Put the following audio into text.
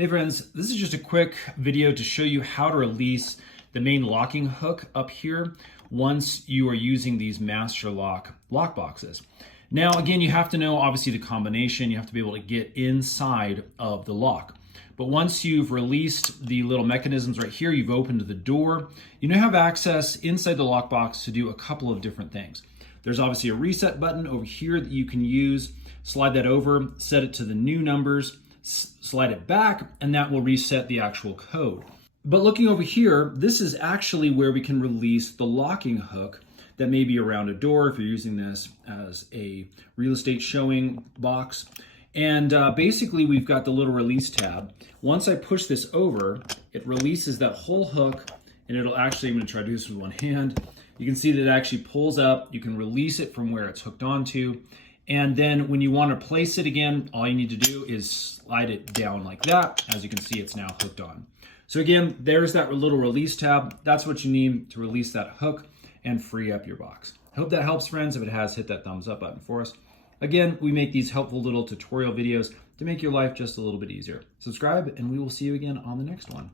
Hey friends, this is just a quick video to show you how to release the main locking hook up here once you are using these master lock boxes. Now again, you have to know obviously the combination, you have to be able to get inside of the lock. But once you've released the little mechanisms right here, you've opened the door, you now have access inside the lockbox to do a couple of different things. There's obviously a reset button over here that you can use, slide that over, set it to the new numbers, slide it back, and that will reset the actual code. But looking over here, this is actually where we can release the locking hook that may be around a door if you're using this as a real estate showing box. And basically we've got the little release tab. Once I push this over, it releases that whole hook, and it'll actually, I'm gonna try to do this with one hand. You can see that it actually pulls up. You can release it from where it's hooked onto. And then when you want to place it again, all you need to do is slide it down like that. As you can see, it's now hooked on. So again, there's that little release tab. That's what you need to release that hook and free up your box. I hope that helps, friends. If it has, hit that thumbs up button for us. Again, we make these helpful little tutorial videos to make your life just a little bit easier. Subscribe, and we will see you again on the next one.